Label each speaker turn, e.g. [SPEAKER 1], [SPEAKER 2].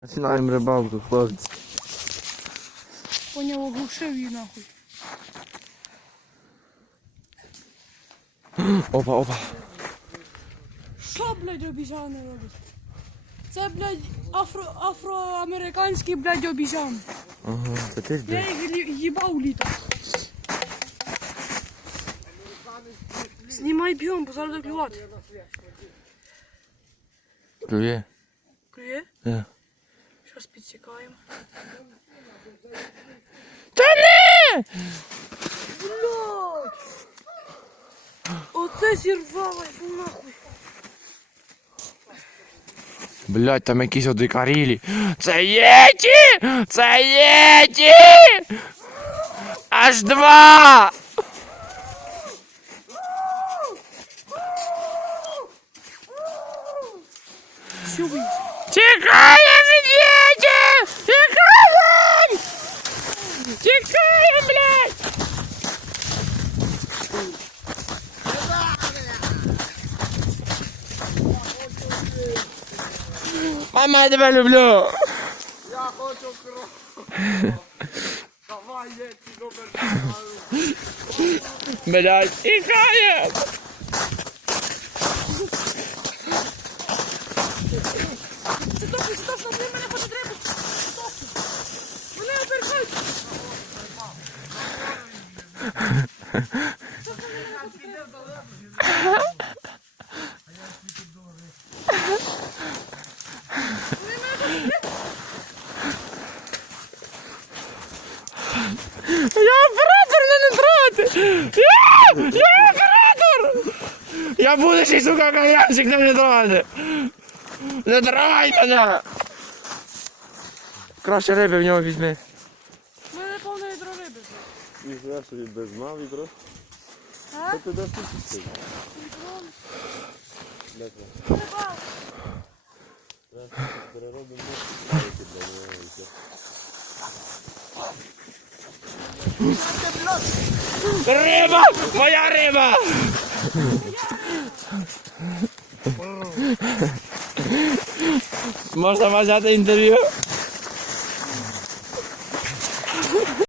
[SPEAKER 1] Починаємо рибалку, хлопці.
[SPEAKER 2] Поняв, оглушив її нахуй.
[SPEAKER 1] Опа.
[SPEAKER 2] Що, блядь, обіжани робить? Це, блядь, афроамериканський, блядь, обіжан.
[SPEAKER 1] Ага, це ти ж,
[SPEAKER 2] Я
[SPEAKER 1] блядь.
[SPEAKER 2] їх їбав літом. Знімай б'єм, бо зараз буде клювати.
[SPEAKER 1] Клює?
[SPEAKER 2] Клює?
[SPEAKER 1] Так.
[SPEAKER 2] Зараз підсікаємо.
[SPEAKER 1] Та не!
[SPEAKER 2] Блядь! Оце зірвало, йду нахуй.
[SPEAKER 1] Блядь, там якісь одикарілі. Це єті! Це єті! Аж два!
[SPEAKER 2] Сюбись.
[SPEAKER 1] Тікаєм від єті! Тікаєм! Тікаєм, блядь! Мама, я тебе люблю!
[SPEAKER 3] Я хочу кров. Давай, єті, добре.
[SPEAKER 1] Блядь, тікаєм!
[SPEAKER 2] Це точно, вони мене хочуть рибу. Вони обергають.
[SPEAKER 1] Я оператор, не трогати! Я оператор! Я будущий, сука, кальянщик, не трогати! Не трогай мене! Краще риби в нього візьми.
[SPEAKER 2] У мене повне відро риби.
[SPEAKER 3] Ніхуя собі без мав відро.
[SPEAKER 2] А?
[SPEAKER 3] Що ти даш тут?
[SPEAKER 2] Рибалка.
[SPEAKER 3] Переробимо.
[SPEAKER 1] Риба! Моя риба! Можна взяти інтерв'ю?